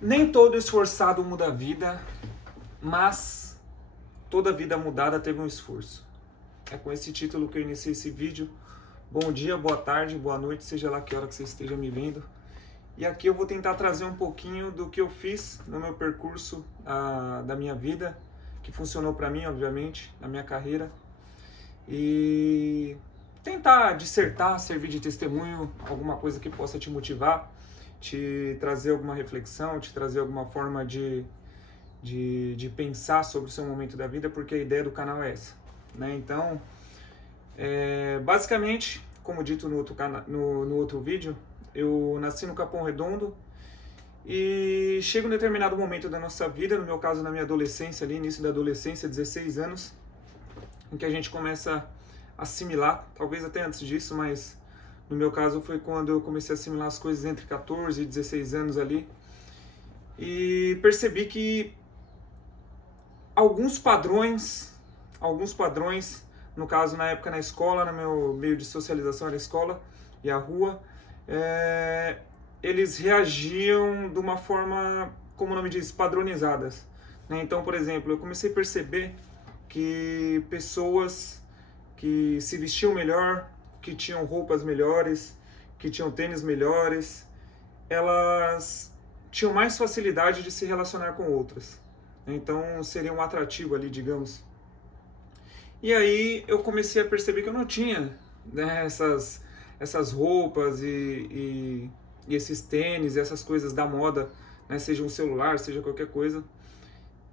Nem todo esforçado muda a vida, mas toda vida mudada teve um esforço. É com esse título que eu iniciei esse vídeo. Bom dia, boa tarde, boa noite, seja lá que hora que você esteja me vendo. E aqui eu vou tentar trazer um pouquinho do que eu fiz no meu percurso da minha vida, que funcionou para mim, obviamente, na minha carreira. E tentar dissertar, servir de testemunho, alguma coisa que possa te motivar, te trazer alguma reflexão, te trazer alguma forma de pensar sobre o seu momento da vida, porque a ideia do canal é essa, né? Então, basicamente, como dito no outro vídeo, eu nasci no Capão Redondo e chega um determinado momento da nossa vida, no meu caso na minha adolescência, ali, início da adolescência, 16 anos, em que a gente começa a assimilar, talvez até antes disso, mas no meu caso foi quando eu comecei a assimilar as coisas entre 14 e 16 anos ali, e percebi que alguns padrões, no caso na época na escola, no meu meio de socialização era a escola e a rua, eles reagiam de uma forma, como o nome diz, padronizadas, né? Então, por exemplo, eu comecei a perceber que pessoas que se vestiam melhor, que tinham roupas melhores, que tinham tênis melhores, elas tinham mais facilidade de se relacionar com outras. Então seria um atrativo ali, digamos. E aí eu comecei a perceber que eu não tinha, né, essas roupas e esses tênis, essas coisas da moda, né, seja um celular, seja qualquer coisa.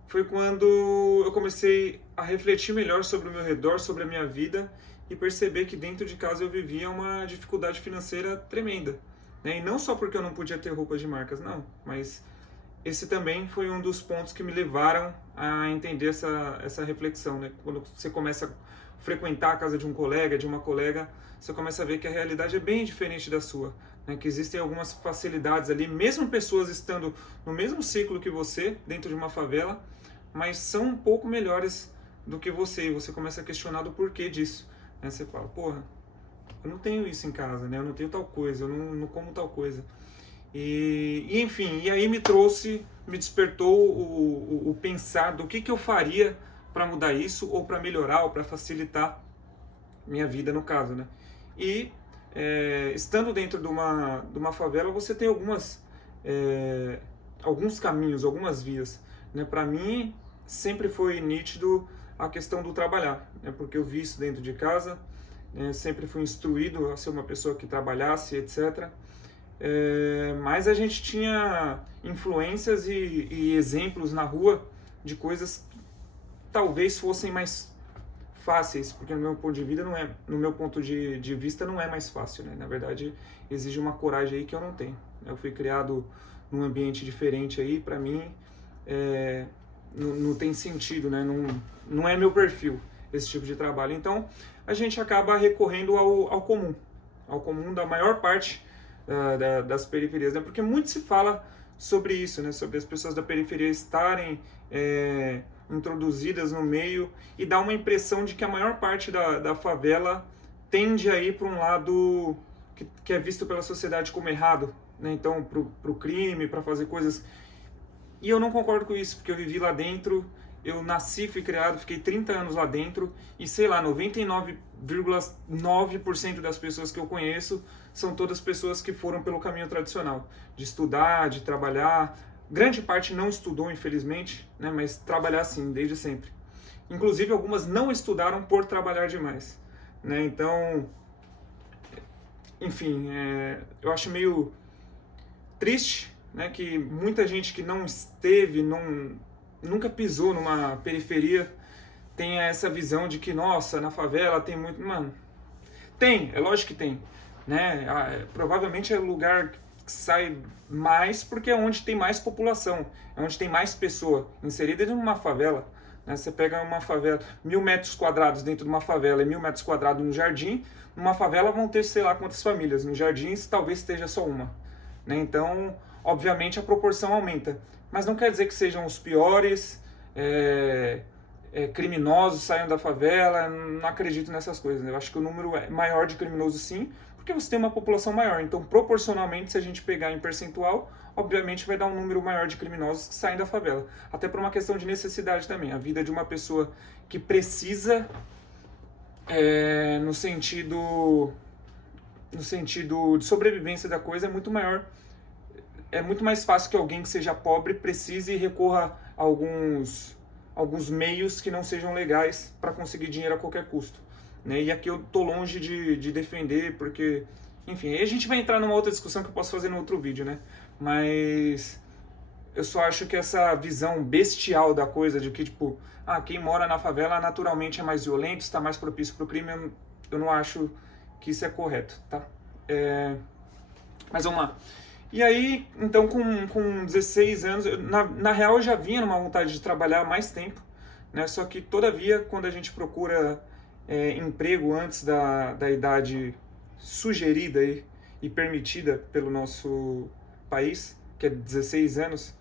Foi quando eu comecei a refletir melhor sobre o meu redor, sobre a minha vida e perceber que dentro de casa eu vivia uma dificuldade financeira tremenda, né? E não só porque eu não podia ter roupas de marcas, não, mas esse também foi um dos pontos que me levaram a entender essa reflexão, né? Quando você começa a frequentar a casa de um colega, de uma colega, você começa a ver que a realidade é bem diferente da sua, né? Que existem algumas facilidades ali, mesmo pessoas estando no mesmo ciclo que você, dentro de uma favela, mas são um pouco melhores do que você, e você começa a questionar do porquê disso, né? Você fala, porra, eu não tenho isso em casa, né? Eu não tenho tal coisa, eu não como tal coisa. Enfim, e aí me despertou o pensar do que eu faria para mudar isso, ou para melhorar, ou para facilitar minha vida no caso, né? E estando dentro de uma favela, você tem alguns caminhos, algumas vias, né? Para mim, sempre foi nítido a questão do trabalhar, né? Porque eu vi isso dentro de casa, né? Sempre fui instruído a ser uma pessoa que trabalhasse, etc. Mas a gente tinha influências e exemplos na rua de coisas que talvez fossem mais fáceis, porque no meu ponto de vida no meu ponto de vista não é mais fácil, né? Na verdade, exige uma coragem aí que eu não tenho. Eu fui criado num ambiente diferente aí, para mim não tem sentido, né? Não é meu perfil esse tipo de trabalho. Então, a gente acaba recorrendo ao comum da maior parte das periferias, né? Porque muito se fala sobre isso, né? Sobre as pessoas da periferia estarem introduzidas no meio, e dá uma impressão de que a maior parte da favela tende a ir para um lado que é visto pela sociedade como errado, né? Então, pro crime, para fazer coisas. E eu não concordo com isso, porque eu vivi lá dentro, eu nasci, fui criado, fiquei 30 anos lá dentro, e sei lá, 99,9% das pessoas que eu conheço são todas pessoas que foram pelo caminho tradicional, de estudar, de trabalhar. Grande parte não estudou, infelizmente, né, mas trabalhar sim, desde sempre. Inclusive, algumas não estudaram por trabalhar demais, né? Então, enfim, eu acho meio triste, né, que muita gente que não esteve, nunca pisou numa periferia, tenha essa visão de que, nossa, na favela tem muito... Mano, é lógico que tem, né? Provavelmente é o lugar que sai mais porque é onde tem mais população, é onde tem mais pessoa inserida em uma favela, né? Você pega uma favela, 1.000 metros quadrados dentro de uma favela e 1.000 metros quadrados no jardim, numa favela vão ter sei lá quantas famílias, no jardim talvez esteja só uma, né? Então, obviamente a proporção aumenta, mas não quer dizer que sejam os piores, criminosos saiam da favela. Não acredito nessas coisas, né? Eu acho que o número é maior de criminosos sim, Porque você tem uma população maior. Então, proporcionalmente, se a gente pegar em percentual, obviamente vai dar um número maior de criminosos que saem da favela. Até por uma questão de necessidade também. A vida de uma pessoa que precisa, no sentido de sobrevivência da coisa, é muito maior. É muito mais fácil que alguém que seja pobre precise e recorra a alguns meios que não sejam legais para conseguir dinheiro a qualquer custo. Né? E aqui eu tô longe de defender, porque, enfim, aí a gente vai entrar numa outra discussão que eu posso fazer no outro vídeo, né? Mas eu só acho que essa visão bestial da coisa, de que, tipo, quem mora na favela naturalmente é mais violento, está mais propício pro crime, eu não acho que isso é correto, tá? Mas vamos lá. E aí, então, com 16 anos, na real eu já vinha numa vontade de trabalhar há mais tempo, né? Só que, todavia, quando a gente procura emprego antes da idade sugerida e permitida pelo nosso país, que é 16 anos,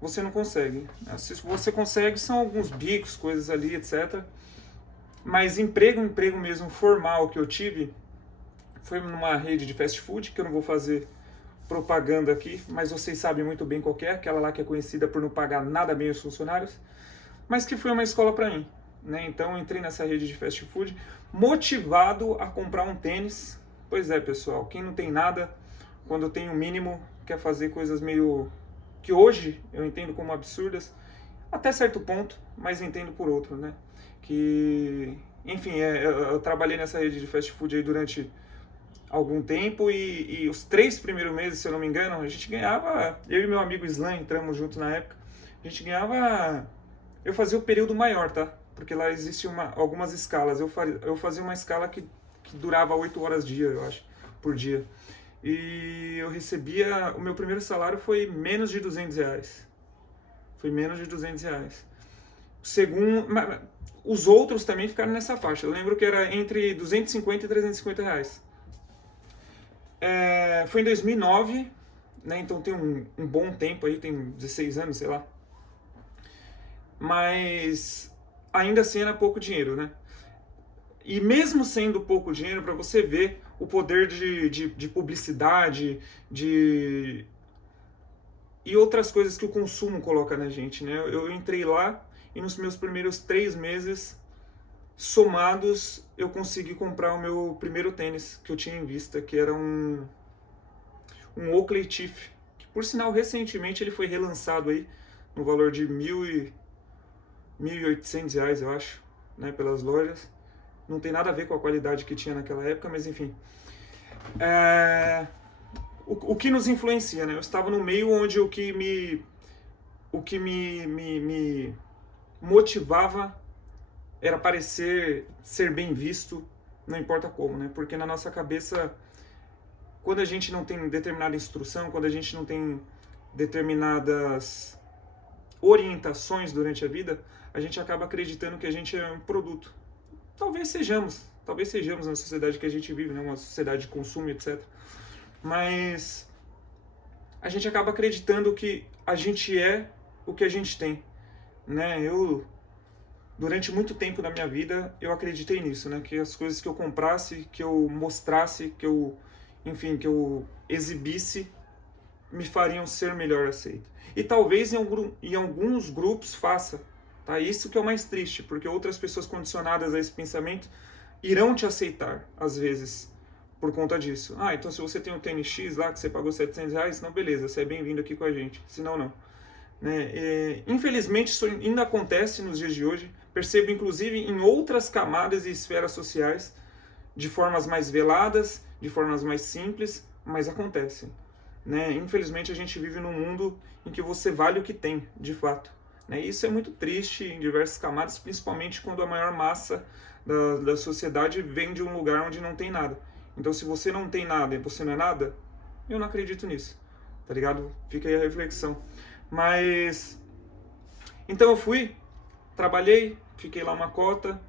você não consegue. Se você consegue, são alguns bicos, coisas ali, etc. Mas emprego mesmo formal que eu tive foi numa rede de fast food, que eu não vou fazer propaganda aqui, mas vocês sabem muito bem qual é, aquela lá que é conhecida por não pagar nada bem os funcionários, mas que foi uma escola para mim. Né? Então eu entrei nessa rede de fast food motivado a comprar um tênis. Pois é, pessoal, quem não tem nada, quando tem o mínimo, quer fazer coisas meio que hoje eu entendo como absurdas, até certo ponto, mas entendo por outro, né? Que, enfim, eu trabalhei nessa rede de fast food aí durante algum tempo e os 3 primeiros meses, se eu não me engano, a gente ganhava, eu e meu amigo Islan entramos juntos na época, a gente ganhava, eu fazia o período maior, tá? Porque lá existem algumas escalas. Eu fazia uma escala que durava 8 horas dia, eu acho, por dia. E eu recebia... O meu primeiro salário foi menos de R$200. Foi menos de R$200. Os outros também ficaram nessa faixa. Eu lembro que era entre 250 e 350 reais. Foi em 2009, né? Então tem um bom tempo aí, tem 16 anos, sei lá. Mas ainda assim era pouco dinheiro, né? E mesmo sendo pouco dinheiro, para você ver o poder de publicidade, e outras coisas que o consumo coloca na gente, né? Eu entrei lá e nos meus primeiros 3 meses, somados, eu consegui comprar o meu primeiro tênis que eu tinha em vista, que era um Oakley Chief, que por sinal recentemente ele foi relançado aí no valor de R$1.800, eu acho, né, pelas lojas. Não tem nada a ver com a qualidade que tinha naquela época, mas enfim. O que nos influencia, né? Eu estava no meio onde o que me motivava era ser bem visto, não importa como, né? Porque na nossa cabeça, quando a gente não tem determinada instrução, quando a gente não tem determinadas orientações durante a vida, a gente acaba acreditando que a gente é um produto. Talvez sejamos na sociedade que a gente vive, né? Uma sociedade de consumo, etc. Mas a gente acaba acreditando que a gente é o que a gente tem, né? Durante muito tempo da minha vida, eu acreditei nisso, né? Que as coisas que eu comprasse, que eu mostrasse, que eu exibisse, me fariam ser melhor aceito. E talvez em alguns grupos faça, tá? Isso que é o mais triste, porque outras pessoas condicionadas a esse pensamento irão te aceitar, às vezes, por conta disso. Então se você tem um tênis X lá, que você pagou R$700, não, beleza, você é bem-vindo aqui com a gente, senão não. Né? Infelizmente isso ainda acontece nos dias de hoje, percebo inclusive em outras camadas e esferas sociais, de formas mais veladas, de formas mais simples, mas acontece. Né? Infelizmente a gente vive num mundo em que você vale o que tem, de fato. Né? Isso é muito triste em diversas camadas, principalmente quando a maior massa da sociedade vem de um lugar onde não tem nada. Então se você não tem nada e você não é nada, eu não acredito nisso, tá ligado? Fica aí a reflexão. Mas, então eu fui, trabalhei, fiquei lá uma cota,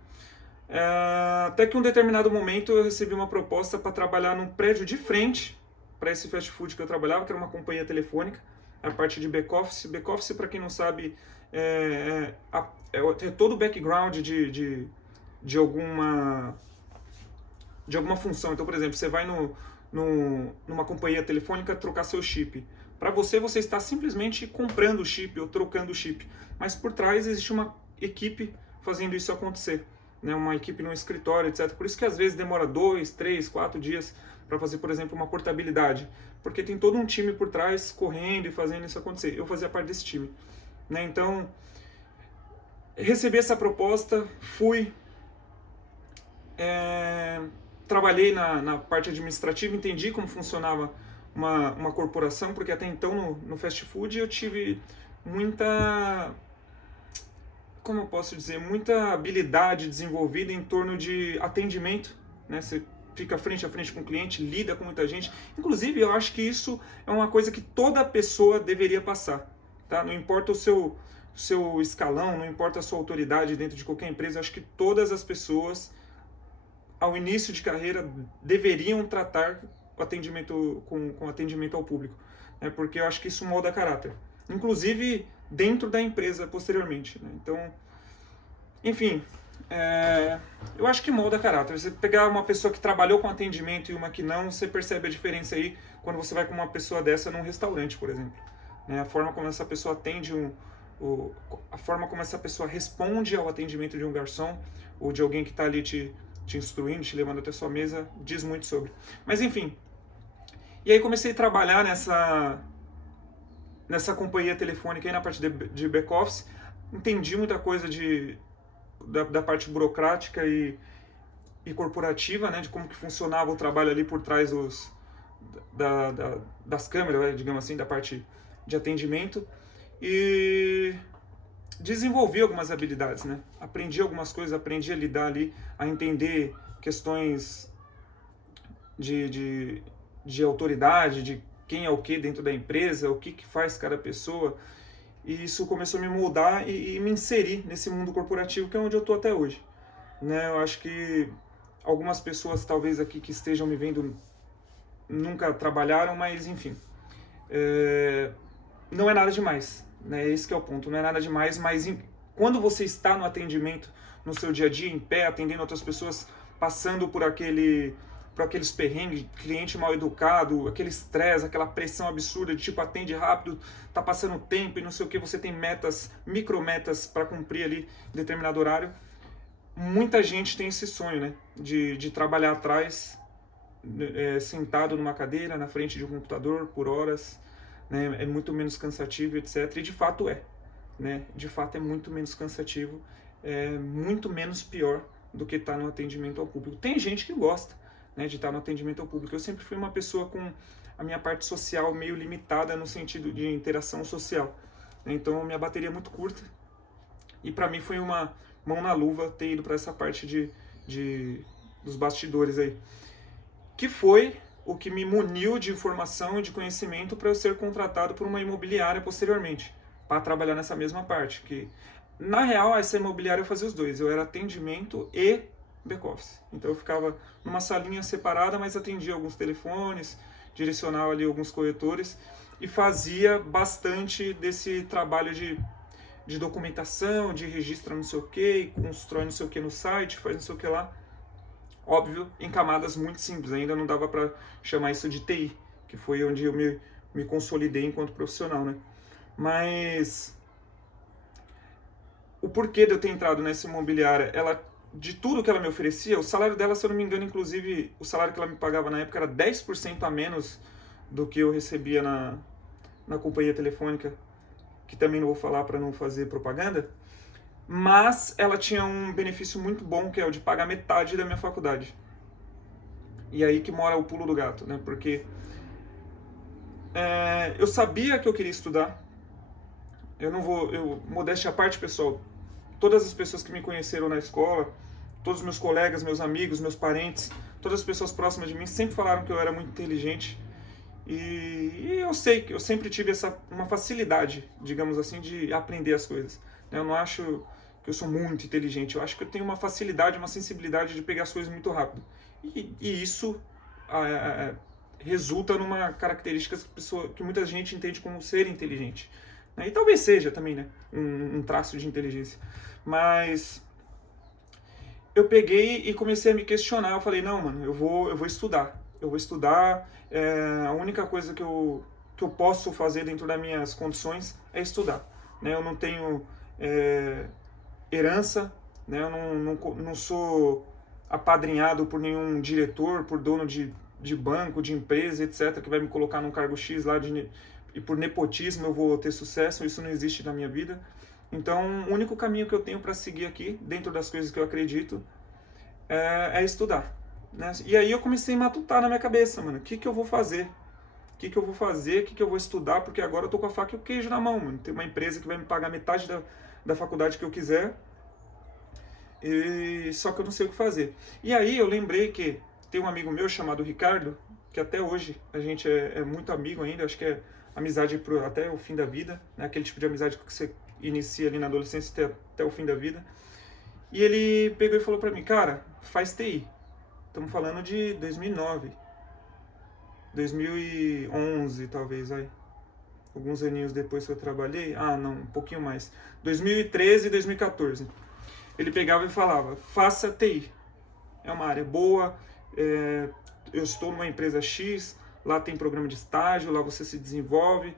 até que em um determinado momento eu recebi uma proposta para trabalhar num prédio de frente para esse fast food que eu trabalhava, que era uma companhia telefônica, a parte de back-office. Back-office, para quem não sabe, é todo o background de alguma função. Então, por exemplo, você vai numa companhia telefônica trocar seu chip. Para você está simplesmente comprando o chip ou trocando o chip, mas por trás existe uma equipe fazendo isso acontecer, né? Uma equipe no escritório, etc. Por isso que às vezes demora 2, 3, 4 dias para fazer, por exemplo, uma portabilidade, porque tem todo um time por trás correndo e fazendo isso acontecer. Eu fazia parte desse time, né? Então, recebi essa proposta, fui, trabalhei na parte administrativa, entendi como funcionava uma corporação, porque até então no fast food eu tive muita, como eu posso dizer, muita habilidade desenvolvida em torno de atendimento, né? Você fica frente a frente com o cliente, lida com muita gente. Inclusive, eu acho que isso é uma coisa que toda pessoa deveria passar, tá? Não importa o seu escalão, não importa a sua autoridade dentro de qualquer empresa, eu acho que todas as pessoas, ao início de carreira, deveriam tratar o atendimento com atendimento ao público, né? Porque eu acho que isso molda caráter, inclusive dentro da empresa posteriormente, né? Então, enfim, eu acho que molda caráter. Você pegar uma pessoa que trabalhou com atendimento e uma que não, você percebe a diferença aí quando você vai com uma pessoa dessa num restaurante, por exemplo, né? A forma como essa pessoa atende a forma como essa pessoa responde ao atendimento de um garçom ou de alguém que está ali te instruindo, te levando até sua mesa, diz muito sobre. Mas enfim, e aí comecei a trabalhar nessa companhia telefônica aí na parte de back-office, entendi muita coisa da parte burocrática e corporativa, né, de como que funcionava o trabalho ali por trás das câmeras, digamos assim, da parte de atendimento, e desenvolvi algumas habilidades, né? Aprendi algumas coisas, aprendi a lidar ali, a entender questões de autoridade, de quem é o que dentro da empresa, o que faz cada pessoa, e isso começou a me moldar e me inserir nesse mundo corporativo, que é onde eu estou até hoje, né? Eu acho que algumas pessoas talvez aqui que estejam me vendo nunca trabalharam, mas enfim, não é nada demais, né? Esse que é o ponto, não é nada demais, mas quando você está no atendimento, no seu dia a dia, em pé, atendendo outras pessoas, passando por aqueles perrengues, cliente mal educado, aquele estresse, aquela pressão absurda de tipo, atende rápido, tá passando tempo e não sei o que, você tem metas, micrometas para cumprir ali em determinado horário. Muita gente tem esse sonho, né? De trabalhar atrás, sentado numa cadeira, na frente de um computador por horas, né? É muito menos cansativo, etc. E de fato né? De fato é muito menos cansativo, é muito menos pior do que estar no atendimento ao público. Tem gente que gosta, né, de estar no atendimento ao público. Eu sempre fui uma pessoa com a minha parte social meio limitada no sentido de interação social, né? Então minha bateria é muito curta e para mim foi uma mão na luva ter ido para essa parte dos bastidores aí, que foi o que me muniu de informação e de conhecimento para eu ser contratado por uma imobiliária posteriormente, para trabalhar nessa mesma parte, que na real essa imobiliária eu fazia os dois, eu era atendimento e back-office. Então eu ficava numa salinha separada, mas atendia alguns telefones, direcionava ali alguns corretores e fazia bastante desse trabalho de documentação, de registra não sei o que, constrói não sei o que no site, faz não sei o que lá. Óbvio, em camadas muito simples, ainda não dava para chamar isso de TI, que foi onde eu me consolidei enquanto profissional, né? Mas o porquê de eu ter entrado nessa imobiliária, de tudo que ela me oferecia, o salário dela, se eu não me engano, inclusive, o salário que ela me pagava na época era 10% a menos do que eu recebia na companhia telefônica, que também não vou falar para não fazer propaganda, mas ela tinha um benefício muito bom, que é o de pagar metade da minha faculdade. E aí que mora o pulo do gato, né? Porque eu sabia que eu queria estudar. Modéstia à parte, pessoal, todas as pessoas que me conheceram na escola, todos os meus colegas, meus amigos, meus parentes, todas as pessoas próximas de mim sempre falaram que eu era muito inteligente. E eu sei que eu sempre tive uma facilidade, digamos assim, de aprender as coisas. Eu não acho que eu sou muito inteligente, eu acho que eu tenho uma facilidade, uma sensibilidade de pegar as coisas muito rápido. E isso resulta numa característica que muita gente entende como ser inteligente. E talvez seja também, né, um traço de inteligência. Mas eu peguei e comecei a me questionar. Eu falei, não, mano, eu vou estudar. eu vou estudar, a única coisa que eu posso fazer dentro das minhas condições é estudar, né? Eu não tenho herança, né? Eu não sou apadrinhado por nenhum diretor, por dono de banco, de empresa, etc., que vai me colocar num cargo X lá e por nepotismo eu vou ter sucesso. Isso não existe na minha vida. Então, o único caminho que eu tenho para seguir aqui, dentro das coisas que eu acredito, é estudar, né? E aí eu comecei a matutar na minha cabeça, mano, o que eu vou fazer? O que eu vou fazer? O que eu vou estudar? Porque agora eu tô com a faca e o queijo na mão, mano. Tem uma empresa que vai me pagar metade da faculdade que eu quiser, só que eu não sei o que fazer. E aí eu lembrei que tem um amigo meu chamado Ricardo, que até hoje a gente é muito amigo ainda, acho que é amizade até o fim da vida, né? Aquele tipo de amizade que você inicia ali na adolescência até o fim da vida. E ele pegou e falou pra mim, cara, faz TI. Estamos falando de 2009, 2011 talvez, aí. Alguns aninhos depois que eu trabalhei, não, um pouquinho mais. 2013 e 2014. Ele pegava e falava, faça TI. É uma área boa, eu estou numa empresa X, lá tem programa de estágio, lá você se desenvolve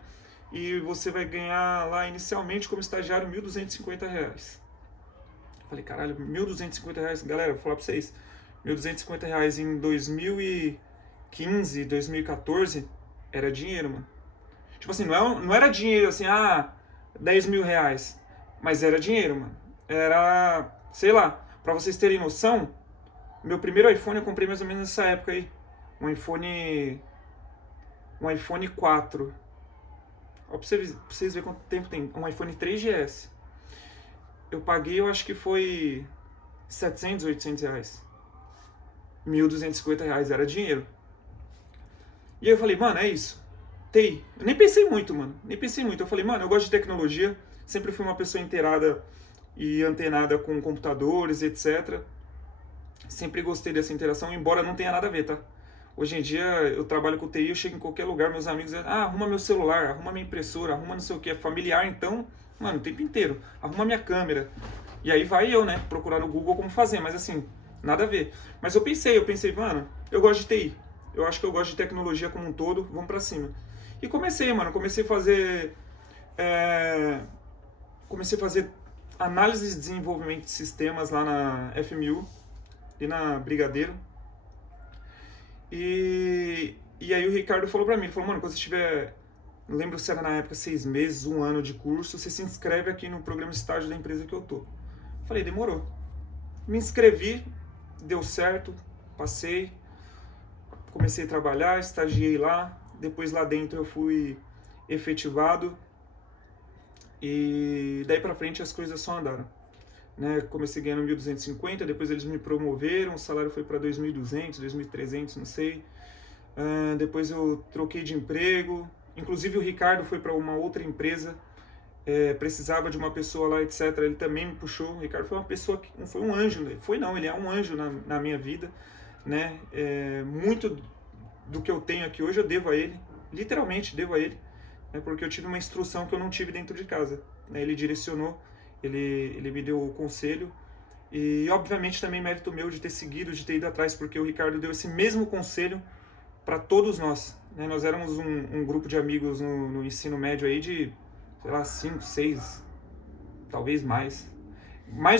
e você vai ganhar lá inicialmente como estagiário R$1.250. Falei, caralho, R$1.250, galera, vou falar pra vocês, R$1.250 em 2015, 2014, era dinheiro, mano. Tipo assim, não era dinheiro assim, R$10.000, mas era dinheiro, mano. Era, sei lá, pra vocês terem noção, meu primeiro iPhone eu comprei mais ou menos nessa época aí. Um iPhone 4. Ó, pra vocês verem quanto tempo tem. Um iPhone 3GS. Eu paguei, eu acho que foi R$700, R$800. R$1.250 era dinheiro. E aí eu falei, mano, é isso. TI. Eu nem pensei muito, mano. Nem pensei muito. Eu falei, mano, eu gosto de tecnologia. Sempre fui uma pessoa inteirada e antenada com computadores, etc. Sempre gostei dessa interação, embora não tenha nada a ver, tá? Hoje em dia eu trabalho com TI, eu chego em qualquer lugar, meus amigos dizem, arruma meu celular, arruma minha impressora, arruma não sei o que, é familiar, então, mano, o tempo inteiro, arruma minha câmera. E aí vai eu, né, procurar no Google como fazer, mas assim, nada a ver. Mas eu pensei, mano, eu gosto de TI, eu acho que eu gosto de tecnologia como um todo, vamos pra cima. E comecei a fazer, análise de desenvolvimento de sistemas lá na FMU, ali na Brigadeiro. E aí o Ricardo falou pra mim, ele falou, mano, quando você tiver, não lembro se era na época 6 meses, 1 ano de curso, você se inscreve aqui no programa de estágio da empresa que eu tô. Falei, demorou. Me inscrevi, deu certo, passei, comecei a trabalhar, estagiei lá, depois lá dentro eu fui efetivado e daí pra frente as coisas só andaram. Né, comecei ganhando 1.250, depois eles me promoveram, o salário foi para 2.200, 2.300, não sei. Depois eu troquei de emprego, inclusive o Ricardo foi para uma outra empresa, precisava de uma pessoa lá, etc. Ele também me puxou. O Ricardo foi uma pessoa que foi um anjo, ele é um anjo na minha vida, né? Muito do que eu tenho aqui hoje eu devo a ele, literalmente devo a ele, né, porque eu tive uma instrução que eu não tive dentro de casa, né? Ele direcionou. Ele me deu o conselho e obviamente também mérito meu de ter seguido, de ter ido atrás, porque o Ricardo deu esse mesmo conselho para todos nós, né? Nós éramos um grupo de amigos no ensino médio aí de, sei lá, 5, 6, talvez mais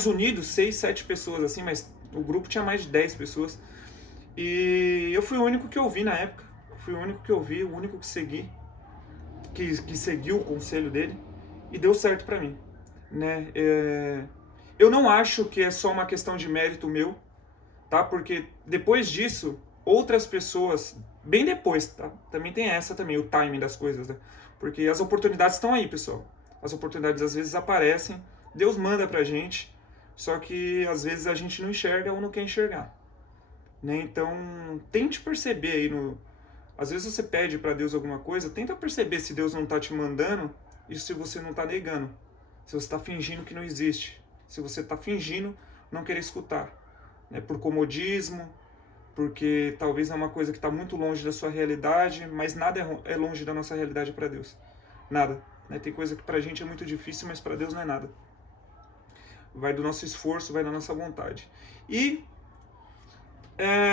unidos, 6, 7 pessoas assim, mas o grupo tinha mais de 10 pessoas e eu fui o único que ouvi na época, o único que segui, que seguiu o conselho dele e deu certo para mim. Né? Eu não acho que é só uma questão de mérito meu, tá? Porque depois disso, outras pessoas, bem depois, tá? Também tem o timing das coisas, né? Porque as oportunidades estão aí, pessoal. As oportunidades às vezes aparecem, Deus manda pra gente, só que às vezes a gente não enxerga ou não quer enxergar, né? Então, tente perceber aí às vezes você pede pra Deus alguma coisa, tenta perceber se Deus não tá te mandando e se você não tá negando. Se você está fingindo que não existe, se você está fingindo não querer escutar, né? Por comodismo, porque talvez é uma coisa que está muito longe da sua realidade, mas nada é longe da nossa realidade para Deus. Nada. Né? Tem coisa que para a gente é muito difícil, mas para Deus não é nada. Vai do nosso esforço, vai da nossa vontade. E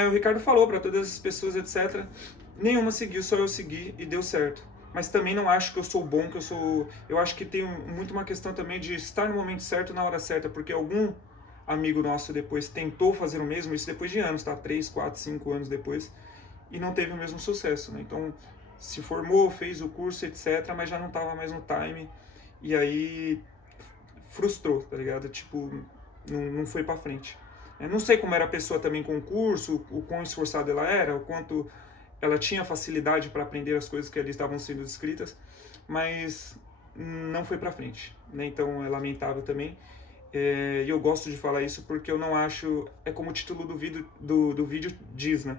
O Ricardo falou para todas as pessoas, etc. Nenhuma seguiu, só eu segui e deu certo. Mas também não acho que eu sou bom, que eu sou. Eu acho que tem muito uma questão também de estar no momento certo, na hora certa, porque algum amigo nosso depois tentou fazer o mesmo, isso depois de anos, tá? 3, 4, 5 anos depois, e não teve o mesmo sucesso, né? Então, se formou, fez o curso, etc., mas já não estava mais no time, e aí frustrou, tá ligado? Tipo, não foi pra frente. Eu não sei como era a pessoa também com o curso, o quão esforçada ela era, o quanto ela tinha facilidade para aprender as coisas que ali estavam sendo descritas, mas não foi pra frente, né? Então é lamentável também. E eu gosto de falar isso porque eu não acho. É como o título do vídeo diz, né?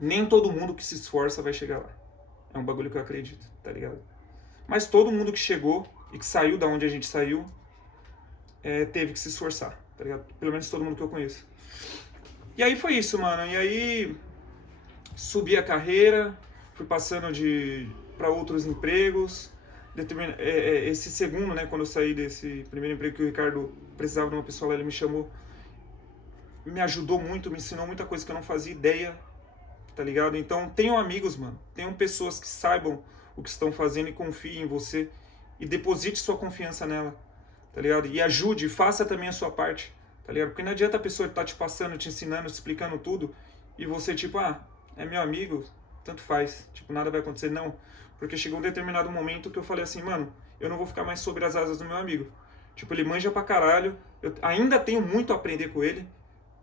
Nem todo mundo que se esforça vai chegar lá. É um bagulho que eu acredito, tá ligado? Mas todo mundo que chegou e que saiu da onde a gente saiu teve que se esforçar, tá ligado? Pelo menos todo mundo que eu conheço. E aí foi isso, mano. E aí subi a carreira, fui passando para outros empregos. Esse segundo, né, quando eu saí desse primeiro emprego que o Ricardo precisava de uma pessoa lá, ele me chamou, me ajudou muito, me ensinou muita coisa que eu não fazia ideia, tá ligado? Então tenham amigos, mano, tenham pessoas que saibam o que estão fazendo e confiem em você e deposite sua confiança nela, tá ligado? E ajude, faça também a sua parte, tá ligado? Porque não adianta a pessoa estar te passando, te ensinando, te explicando tudo e você tipo, é meu amigo, tanto faz, tipo, nada vai acontecer, não. Porque chegou um determinado momento que eu falei assim, mano, eu não vou ficar mais sobre as asas do meu amigo. Tipo, ele manja pra caralho, eu ainda tenho muito a aprender com ele.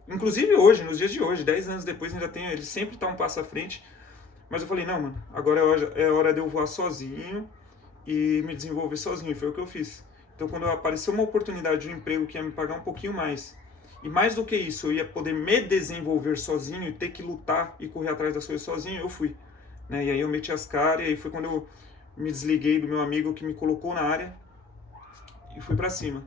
Inclusive hoje, nos dias de hoje, 10 anos depois, ainda tenho, ele sempre tá um passo à frente. Mas eu falei, não, mano, agora é hora de eu voar sozinho e me desenvolver sozinho. Foi o que eu fiz. Então, quando apareceu uma oportunidade de um emprego que ia me pagar um pouquinho mais, e mais do que isso, eu ia poder me desenvolver sozinho e ter que lutar e correr atrás das coisas sozinho, eu fui. Né? E aí eu meti as caras, e aí foi quando eu me desliguei do meu amigo que me colocou na área e fui pra cima.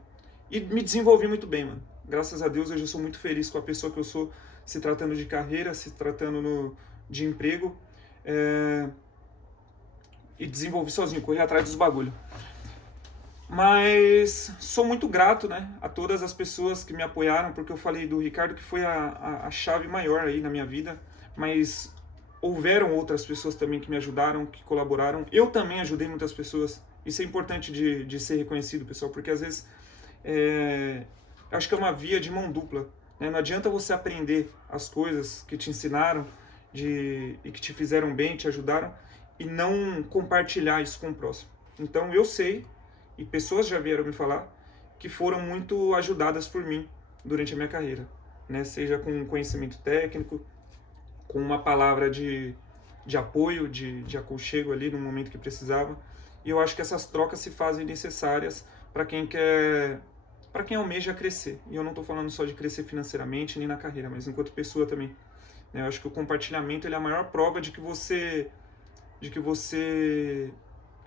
E me desenvolvi muito bem, mano. Graças a Deus, hoje eu sou muito feliz com a pessoa que eu sou, se tratando de carreira, se tratando de emprego. E desenvolvi sozinho, corri atrás dos bagulho. Mas sou muito grato, né, a todas as pessoas que me apoiaram, porque eu falei do Ricardo que foi a chave maior aí na minha vida, mas houveram outras pessoas também que me ajudaram, que colaboraram. Eu também ajudei muitas pessoas. Isso é importante de ser reconhecido, pessoal, porque às vezes acho que é uma via de mão dupla. Né? Não adianta você aprender as coisas que te ensinaram e que te fizeram bem, te ajudaram, e não compartilhar isso com o próximo. Então eu sei, e pessoas já vieram me falar, que foram muito ajudadas por mim durante a minha carreira. Né? Seja com conhecimento técnico, com uma palavra de apoio, de aconchego ali no momento que precisava. E eu acho que essas trocas se fazem necessárias para quem quer, para quem almeja crescer. E eu não estou falando só de crescer financeiramente nem na carreira, mas enquanto pessoa também. Eu acho que o compartilhamento ele é a maior prova de que você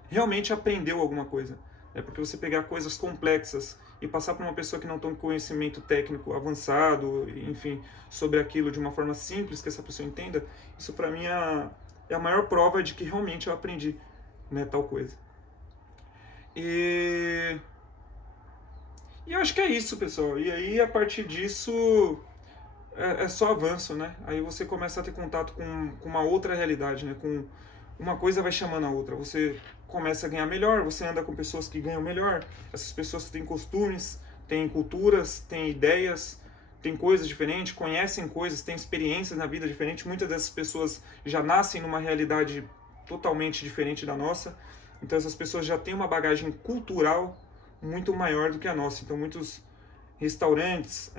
realmente aprendeu alguma coisa. Porque você pegar coisas complexas e passar para uma pessoa que não tem conhecimento técnico avançado, enfim, sobre aquilo de uma forma simples que essa pessoa entenda, isso para mim é a maior prova de que realmente eu aprendi, né, tal coisa. E eu acho que é isso, pessoal. E aí, a partir disso, é só avanço, né? Aí você começa a ter contato com uma outra realidade, né? Com uma coisa vai chamando a outra. Você começa a ganhar melhor, você anda com pessoas que ganham melhor. Essas pessoas têm costumes, têm culturas, têm ideias, têm coisas diferentes, conhecem coisas, têm experiências na vida diferentes. Muitas dessas pessoas já nascem numa realidade totalmente diferente da nossa. Então essas pessoas já têm uma bagagem cultural muito maior do que a nossa. Então muitos restaurantes,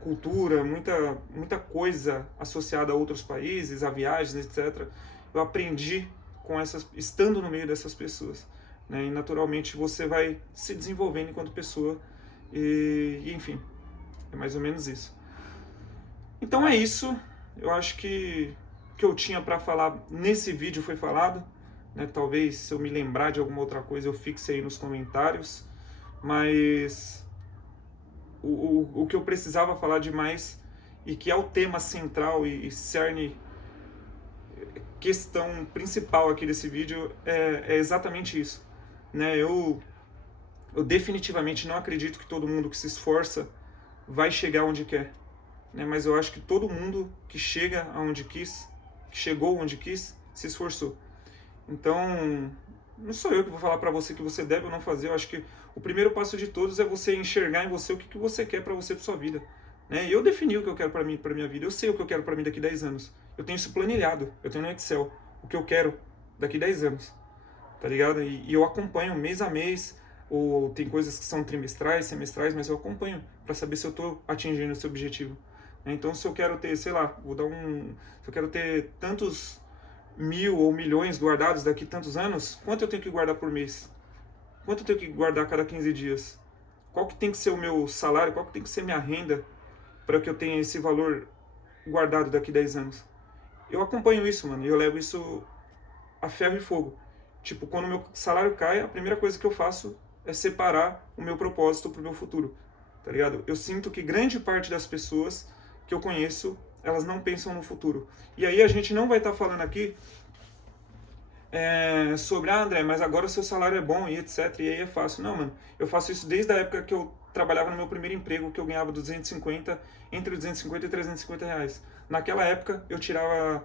cultura, muita coisa associada a outros países, a viagens, etc. Eu aprendi estando no meio dessas pessoas. Né? E naturalmente você vai se desenvolvendo enquanto pessoa. E enfim, é mais ou menos isso. Então é isso. Eu acho que o que eu tinha para falar nesse vídeo foi falado. Né? Talvez se eu me lembrar de alguma outra coisa eu fixe aí nos comentários. Mas o que eu precisava falar demais e que é o tema central e cerne, questão principal aqui desse vídeo é exatamente isso. Né? Eu definitivamente não acredito que todo mundo que se esforça vai chegar onde quer. né? Mas eu acho que todo mundo que chega aonde quis, que chegou onde quis, se esforçou. Então, não sou eu que vou falar para você que você deve ou não fazer. Eu acho que o primeiro passo de todos é você enxergar em você o que você quer para você, para sua vida. Né? Eu defini o que eu quero para mim, para minha vida. Eu sei o que eu quero para mim daqui 10 anos. Eu tenho isso planilhado. Eu tenho no Excel o que eu quero daqui 10 anos. Tá ligado? E eu acompanho mês a mês. Ou tem coisas que são trimestrais, semestrais, mas eu acompanho para saber se eu estou atingindo esse objetivo. Então, se eu quero ter, sei lá, se eu quero ter tantos 1.000 ou milhões guardados daqui tantos anos, quanto eu tenho que guardar por mês? Quanto eu tenho que guardar a cada 15 dias? Qual que tem que ser o meu salário? Qual que tem que ser minha renda para que eu tenha esse valor guardado daqui 10 anos? Eu acompanho isso, mano, e eu levo isso a ferro e fogo. Tipo, quando o meu salário cai, a primeira coisa que eu faço é separar o meu propósito pro meu futuro, tá ligado? Eu sinto que grande parte das pessoas que eu conheço, elas não pensam no futuro. E aí a gente não vai estar falando aqui sobre, André, mas agora o seu salário é bom e etc, e aí é fácil. Não, mano, eu faço isso desde a época que eu trabalhava no meu primeiro emprego, que eu ganhava entre 250 e 350 reais. Naquela época, eu tirava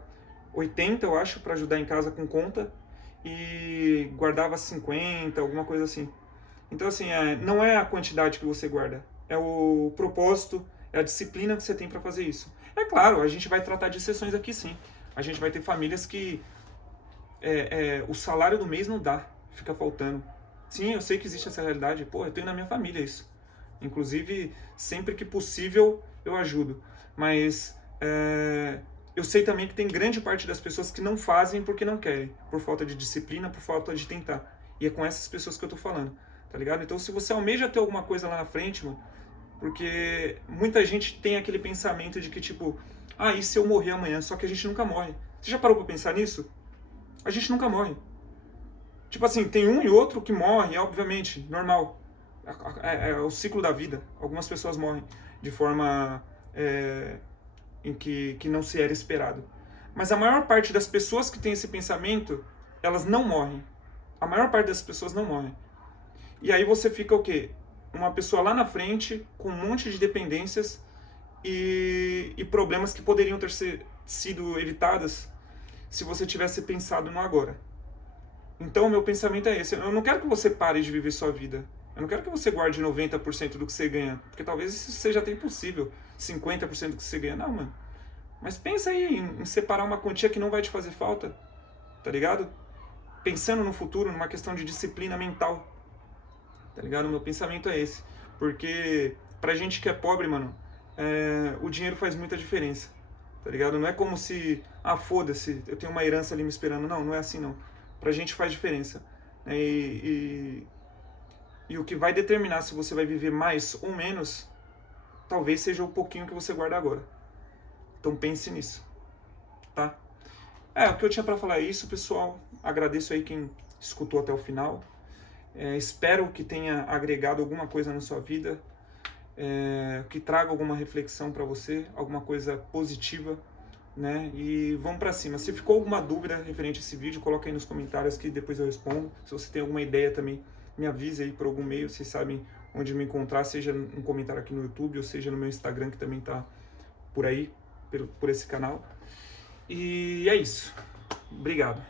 80, eu acho, para ajudar em casa com conta, e guardava 50, alguma coisa assim. Então, assim, não é a quantidade que você guarda, é o propósito, é a disciplina que você tem para fazer isso. É claro, a gente vai tratar de exceções aqui sim. A gente vai ter famílias que o salário do mês não dá, fica faltando. Sim, eu sei que existe essa realidade. Pô, eu tenho na minha família isso. Inclusive, sempre que possível, eu ajudo. Mas eu sei também que tem grande parte das pessoas que não fazem porque não querem. Por falta de disciplina, por falta de tentar. E é com essas pessoas que eu tô falando. Tá ligado? Então, se você almeja ter alguma coisa lá na frente, mano, porque muita gente tem aquele pensamento de que, tipo, e se eu morrer amanhã? Só que a gente nunca morre. Você já parou pra pensar nisso? A gente nunca morre. Tipo assim, tem um e outro que morre, obviamente, normal. É o ciclo da vida. Algumas pessoas morrem de forma em que não se era esperado. Mas a maior parte das pessoas que tem esse pensamento, elas não morrem. A maior parte das pessoas não morrem. E aí você fica o quê? Uma pessoa lá na frente, com um monte de dependências e problemas que poderiam ter sido evitadas se você tivesse pensado no agora. Então o meu pensamento é esse. Eu não quero que você pare de viver sua vida. Eu não quero que você guarde 90% do que você ganha. Porque talvez isso seja até impossível. 50% do que você ganha. Não, mano. Mas pensa aí em separar uma quantia que não vai te fazer falta. Tá ligado? Pensando no futuro, numa questão de disciplina mental. Tá ligado? O meu pensamento é esse. Porque pra gente que é pobre, mano, o dinheiro faz muita diferença. Tá ligado? Não é como se, foda-se, eu tenho uma herança ali me esperando. Não, não é assim não. Pra gente faz diferença. E o que vai determinar se você vai viver mais ou menos, talvez seja o pouquinho que você guarda agora. Então pense nisso. Tá? O que eu tinha pra falar é isso, pessoal. Agradeço aí quem escutou até o final. Espero que tenha agregado alguma coisa na sua vida. Que traga alguma reflexão para você, alguma coisa positiva, né? E vamos para cima. Se ficou alguma dúvida referente a esse vídeo, coloca aí nos comentários que depois eu respondo. Se você tem alguma ideia também, me avise aí por algum meio. Vocês sabem onde me encontrar, seja um comentário aqui no YouTube ou seja no meu Instagram, que também tá por aí, por esse canal. E é isso. Obrigado.